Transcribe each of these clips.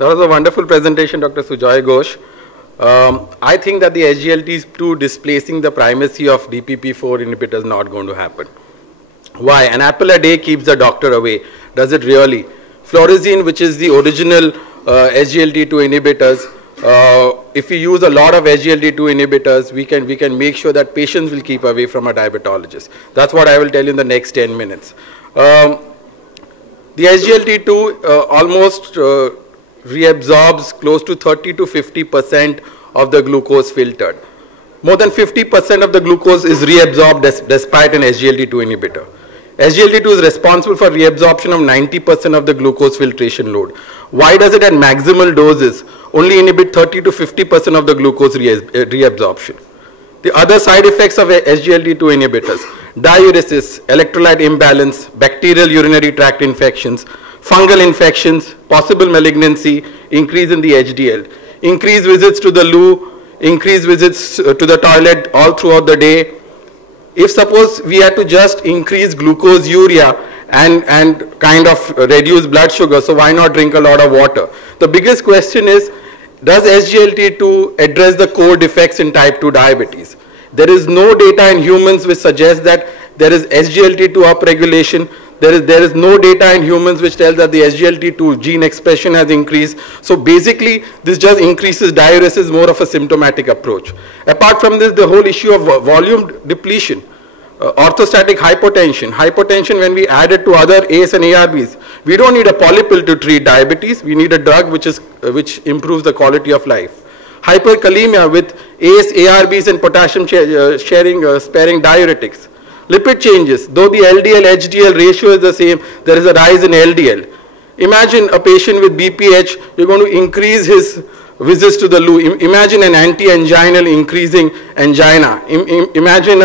That was a wonderful presentation, Dr. Sujoy Ghosh. I think that the SGLT2 displacing the primacy of DPP4 inhibitor is not going to happen. Why? An apple a day keeps the doctor away. Does it really? Fluorescein, which is the original SGLT2 inhibitors, if we use a lot of SGLT2 inhibitors, we can make sure that patients will keep away from a diabetologist. That's what I will tell you in the next 10 minutes. The SGLT2 almost reabsorbs close to 30 to 50% of the glucose filtered. More than 50% of the glucose is reabsorbed despite an SGLT2 inhibitor. SGLT2 is responsible for reabsorption of 90% of the glucose filtration load. Why does it at maximal doses only inhibit 30 to 50% of the glucose reabsorption? The other side effects of SGLT2 inhibitors: diuresis, electrolyte imbalance, bacterial urinary tract infections, fungal infections, possible malignancy, increase in the HDL, increased visits to the loo, increased visits to the toilet all throughout the day. If suppose we had to just increase glucose urea and kind of reduce blood sugar, so why not drink a lot of water? The biggest question is, does SGLT2 address the core defects in type 2 diabetes? There is no data in humans which suggests that there is SGLT2 upregulation. There is no data in humans which tells that the SGLT2 gene expression has increased. So basically, this just increases diuresis, more of a symptomatic approach. Apart from this, the whole issue of volume depletion, orthostatic hypotension. Hypotension, when we add it to other ACE and ARBs, we don't need a polypill to treat diabetes. We need a drug which improves the quality of life. Hyperkalemia with ACE, ARBs, and potassium sparing diuretics. Lipid changes. Though the LDL-HDL ratio is the same, there is a rise in LDL. Imagine a patient with BPH, you're going to increase his visits to the loo. Imagine an anti-anginal increasing angina. Imagine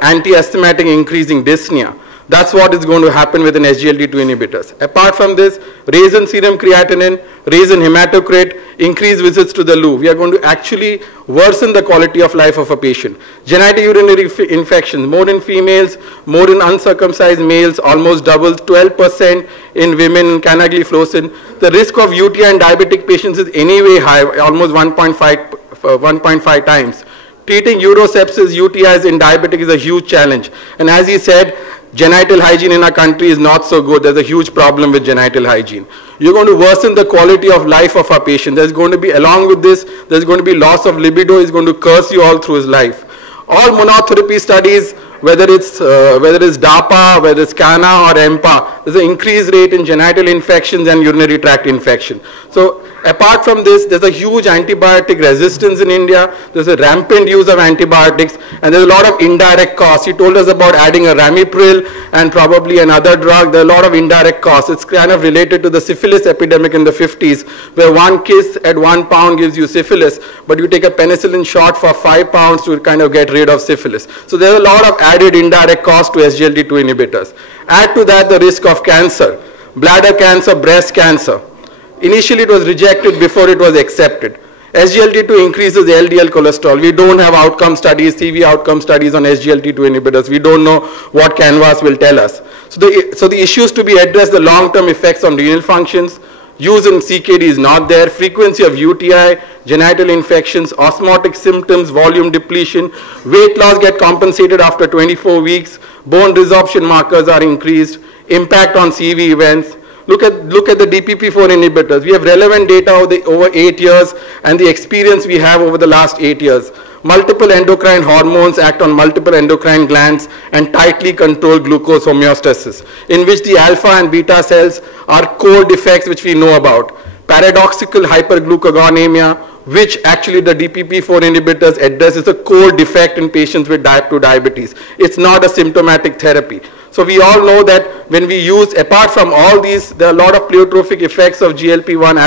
anti-asthmatic increasing dyspnea. That's what is going to happen with an SGLT2 inhibitors. Apart from this, raise in serum creatinine, raise in hematocrit, increase visits to the loo. We are going to actually worsen the quality of life of a patient. Genitourinary infections, more in females, more in uncircumcised males, almost doubles, 12% in women, Canagliflozin. The risk of UTI in diabetic patients is anyway high, almost 1.5 times. Treating urosepsis, UTIs in diabetic is a huge challenge. And as he said, genital hygiene in our country is not so good. There's a huge problem with genital hygiene. You're going to worsen the quality of life of our patient. There's going to be, along with this, there's going to be loss of libido. He's going to curse you all through his life. All monotherapy studies, whether it's DAPA, whether it's CANA or EMPA, there's an increased rate in genital infections and urinary tract infection. So apart from this, there's a huge antibiotic resistance in India. There's a rampant use of antibiotics, and there's a lot of indirect costs. He told us about adding a ramipril and probably another drug. There are a lot of indirect costs. It's kind of related to the syphilis epidemic in the 50s, where one kiss at 1 pound gives you syphilis, but you take a penicillin shot for 5 pounds to kind of get rid of syphilis. So there's a lot of added indirect cost to SGLT2 inhibitors. Add to that the risk of cancer, bladder cancer, breast cancer. Initially it was rejected before it was accepted. SGLT2 increases LDL cholesterol. We don't have outcome studies, CV outcome studies on SGLT2 inhibitors. We don't know what canvas will tell us. So the issues to be addressed, the long-term effects on renal functions, use in CKD is not there, frequency of UTI, genital infections, osmotic symptoms, volume depletion, weight loss get compensated after 24 weeks, bone resorption markers are increased, impact on CV events. Look at the DPP4 inhibitors. We have relevant data over 8 years and the experience we have over the last 8 years. Multiple endocrine hormones act on multiple endocrine glands and tightly control glucose homeostasis, in which the alpha and beta cells are core defects which we know about. Paradoxical hyperglucagonemia, which actually the DPP4 inhibitors address, is a core defect in patients with type 2 diabetes. It's not a symptomatic therapy. So we all know that when we use, apart from all these, there are a lot of pleiotropic effects of GLP-1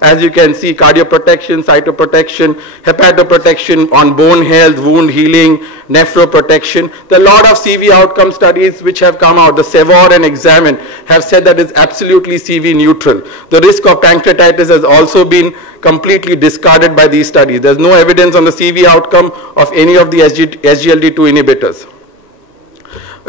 as you can see, cardioprotection, cytoprotection, hepatoprotection on bone health, wound healing, nephroprotection. There are a lot of CV outcome studies which have come out. The SEVOR and Examine have said that it's absolutely CV neutral. The risk of pancreatitis has also been completely discarded by these studies. There's no evidence on the CV outcome of any of the SGLT2 inhibitors.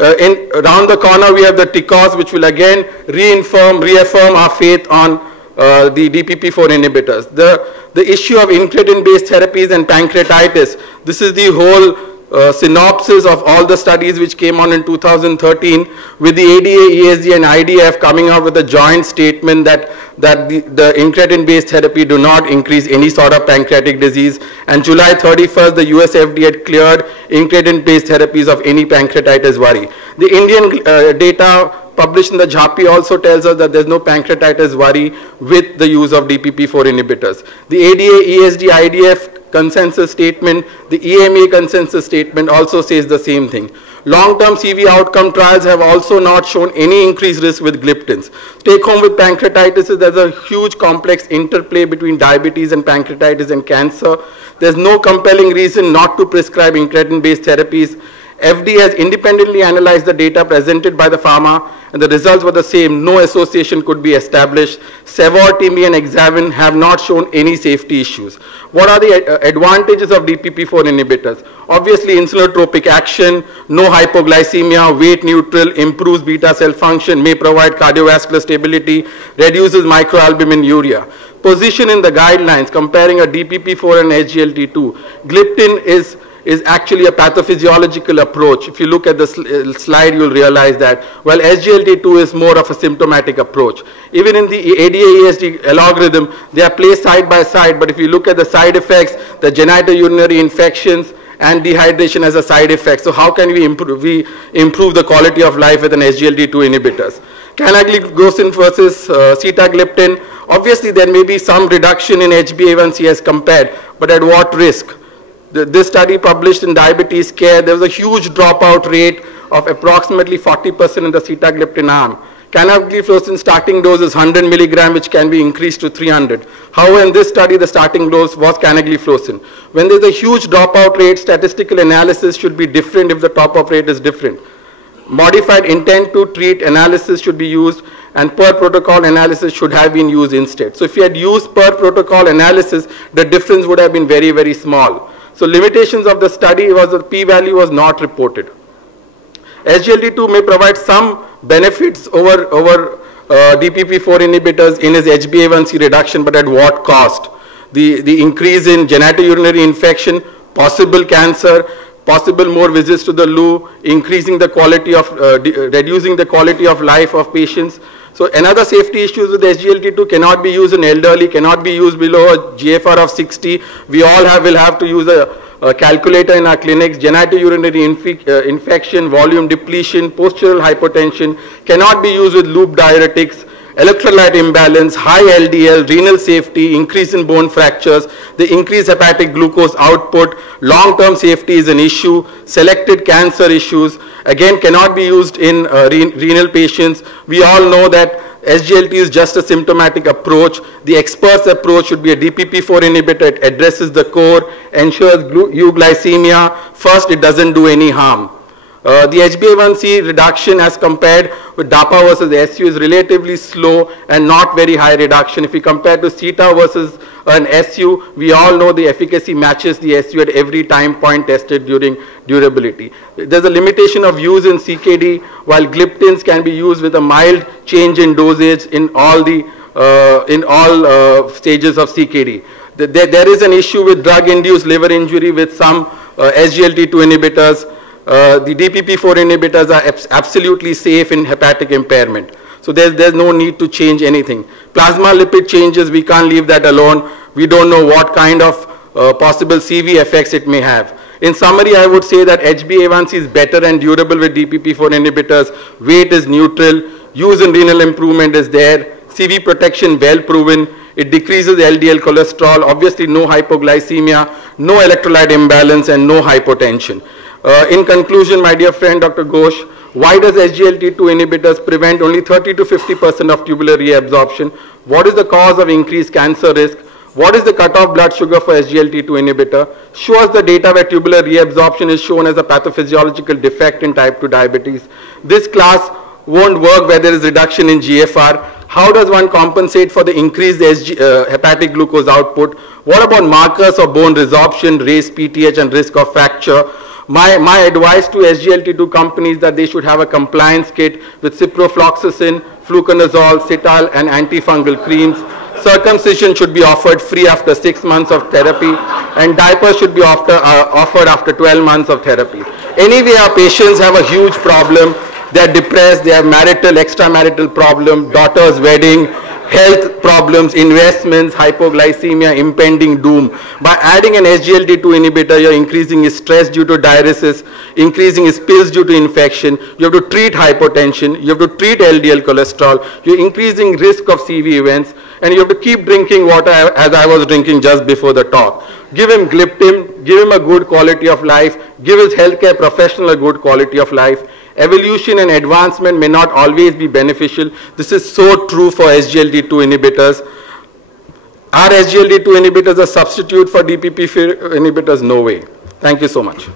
Around the corner we have the TICOS, which will again reaffirm our faith on the DPP-4 inhibitors. The issue of incretin-based therapies and pancreatitis, this is the whole synopsis of all the studies which came on in 2013 with the ADA, ESD and IDF coming out with a joint statement that the incretin-based therapy do not increase any sort of pancreatic disease, and July 31st the US FDA had cleared incretin-based therapies of any pancreatitis worry. The Indian data published in the JHAPI also tells us that there's no pancreatitis worry with the use of DPP-4 inhibitors. The ADA, ESD, IDF consensus statement, the EMA consensus statement also says the same thing. Long-term CV outcome trials have also not shown any increased risk with gliptins. Take home with pancreatitis is there's a huge complex interplay between diabetes and pancreatitis and cancer. There's no compelling reason not to prescribe incretin-based therapies. FDA has independently analyzed the data presented by the pharma and the results were the same. No association could be established. Sevor, Timi and Exavin have not shown any safety issues. What are the advantages of DPP-4 inhibitors? Obviously insulinotropic action, no hypoglycemia, weight neutral, improves beta cell function, may provide cardiovascular stability, reduces microalbuminuria. Position in the guidelines comparing a DPP-4 and SGLT2. Gliptin is actually a pathophysiological approach. If you look at the slide, you'll realize that, well, SGLT2 is more of a symptomatic approach. Even in the ADA-ESD algorithm, they are placed side by side, but if you look at the side effects, the genitourinary infections and dehydration as a side effect. So how can we improve the quality of life with an SGLT2 inhibitors? Canagliflozin versus Sitagliptin, obviously there may be some reduction in HbA1c as compared, but at what risk? This study published in Diabetes Care, there was a huge dropout rate of approximately 40% in the Sitagliptin arm. Canagliflozin starting dose is 100 milligram, which can be increased to 300. However, in this study, the starting dose was Canagliflozin. When there's a huge dropout rate, statistical analysis should be different if the top-up rate is different. Modified intent to treat analysis should be used, and per protocol analysis should have been used instead. So if you had used per protocol analysis, the difference would have been very, very small. So limitations of the study was the p-value was not reported. SGLT2 may provide some benefits over DPP-4 inhibitors in its HbA1c reduction, but at what cost? The increase in genitourinary infection, possible cancer, possible more visits to the loo, increasing the quality of, reducing the quality of life of patients. So another safety issues with SGLT2 cannot be used in elderly, cannot be used below a GFR of 60. We all will have to use a calculator in our clinics. Genitourinary infection, volume depletion, postural hypotension cannot be used with loop diuretics. Electrolyte imbalance, high LDL, renal safety, increase in bone fractures, the increased hepatic glucose output, long-term safety is an issue, selected cancer issues, again cannot be used in renal patients. We all know that SGLT is just a symptomatic approach. The expert's approach should be a DPP-4 inhibitor. It addresses the core, ensures euglycemia. First, it doesn't do any harm. The HbA1c reduction as compared with DAPA versus SU is relatively slow and not very high reduction. If we compare to Sita versus an SU, we all know the efficacy matches the SU at every time point tested during durability. There's a limitation of use in CKD, while gliptins can be used with a mild change in dosage in all stages of CKD. There is an issue with drug-induced liver injury with some SGLT2 inhibitors. The DPP-4 inhibitors are absolutely safe in hepatic impairment. So there's no need to change anything. Plasma lipid changes, we can't leave that alone. We don't know what kind of possible CV effects it may have. In summary, I would say that HbA1c is better and durable with DPP-4 inhibitors. Weight is neutral. Use in renal improvement is there. CV protection well proven. It decreases LDL cholesterol. Obviously, no hypoglycemia, no electrolyte imbalance, and no hypotension. In conclusion, my dear friend, Dr. Ghosh, why does SGLT2 inhibitors prevent only 30 to 50% of tubular reabsorption? What is the cause of increased cancer risk? What is the cutoff blood sugar for SGLT2 inhibitor? Show us the data where tubular reabsorption is shown as a pathophysiological defect in type 2 diabetes. This class won't work where there is reduction in GFR. How does one compensate for the increased hepatic glucose output? What about markers of bone resorption, raised PTH, and risk of fracture? My advice to SGLT2 companies that they should have a compliance kit with ciprofloxacin, fluconazole, cital, and antifungal creams. Circumcision should be offered free after 6 months of therapy, and diapers should be offered after 12 months of therapy. Anyway, our patients have a huge problem. They are depressed, they have marital, extramarital problem, daughter's wedding, health problems, investments, hypoglycemia, impending doom. By adding an SGLT2 inhibitor, you're increasing his stress due to diuresis, increasing his pills due to infection. You have to treat hypotension. You have to treat LDL cholesterol. You're increasing risk of CV events. And you have to keep drinking water as I was drinking just before the talk. Give him gliptin, give him a good quality of life, give his healthcare professional a good quality of life. Evolution and advancement may not always be beneficial. This is so true for SGLT2 inhibitors. Are SGLT2 inhibitors a substitute for DPP inhibitors? No way. Thank you so much.